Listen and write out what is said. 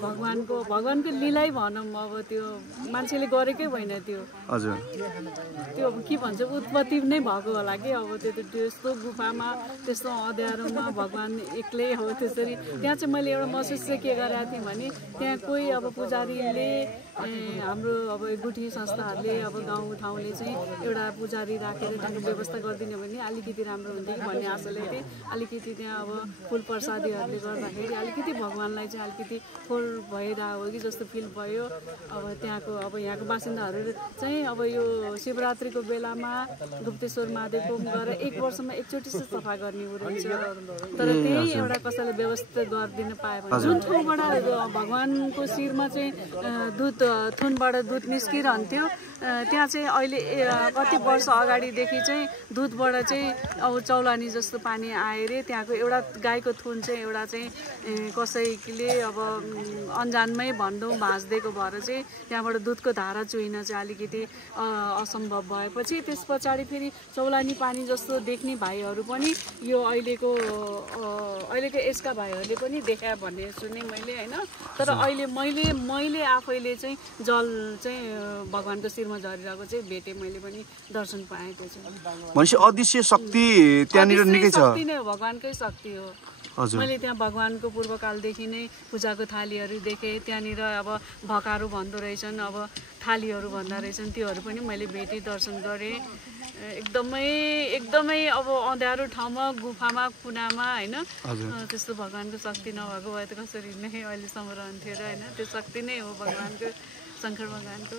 भगवानको लीलै भनौँ अब त्यो मान्छेले गरेकै होइन त्यो हजुर त्यो अब के भन्छ उत्पत्ति नै भएको होला कि अब त्यस्तो गुफामा त्यस्तो अँध्यारोमा भगवान एक्लै हो त्यसरी त्यहाँ चाहिँ मैले एउटा महसुस चाहिँ के गरेको थिएँ भने त्यहाँ कोही अब पुजारीले हाम्रो अब गुठी संस्थाहरूले अब गाउँठाउँले चाहिँ एउटा पुजारी राखेर त्यहाँको व्यवस्था गरिदिने भने अलिकति राम्रो हुन्थ्यो कि भन्ने आशाले थिएँ अलिकति त्यहाँ अब फुल प्रसादीहरूले गर्दाखेरि अलिकति भगवानलाई चाहिँ अलिकति फोहोर भइरहेको हो कि जस्तो फिल भयो अब त्यहाँको अब यहाँको बासिन्दाहरू चाहिँ अब यो शिवरात्रिको बेलामा गुप्तेश्वर महादेवको गएर 1 वर्षमा एकचोटि चाहिँ सफा गर्ने रहेछ तर त्यही एउटा कसैले व्यवस्था गरिदिन पायो भने जुन ठाउँबाट भगवानको शिरमा चाहिँ दुध थुनबाट दुध निस्किरहन्थ्यो त्यहाँ चाहिँ अहिले कति वर्ष अगाडिदेखि चाहिँ दुधबाट चाहिँ अब चौलानी जस्तो पानी आयो रे त्यहाँको एउटा गाईको थुन चाहिँ एउटा चाहिँ कसैले अब अन्जानमै भन्दौँ भाँच्दिएको भएर चाहिँ त्यहाँबाट दुधको धारा चुहिन चाहिँ अलिकति असम्भव भएपछि त्यस पछाडि फेरि चौलानी पानी जस्तो देख्ने भाइहरू पनि यो अहिलेको यसका भाइहरूले पनि देखा भन्ने सुने मैले होइन तर अहिले मैले आफैले चाहिँ जल चाहिँ भगवानको शिरमा झरिरहेको चाहिँ भेटेँ मैले पनि दर्शन पाएँ त्यो चाहिँ भनेपछि अदृश्य शक्ति त्यहाँनिर निकै छ शक्ति नै हो भगवानकै शक्ति हो मैले त्यहाँ भगवानको पूर्वकालदेखि नै पूजाको थालीहरू देखेँ त्यहाँनिर अब भकारो भन्दो रहेछन् अब थालीहरू भन्दा रहेछन् त्योहरू पनि मैले भेटेँ दर्शन गरेँ एकदमै अब अँध्यारो ठाउँमा गुफामा कुनामा होइन त्यस्तो भगवानको शक्ति नभएको भए त कसरी नै अहिलेसम्म रहन्थ्यो र होइन त्यो शक्ति नै हो भगवानको शङ्कर भगवानको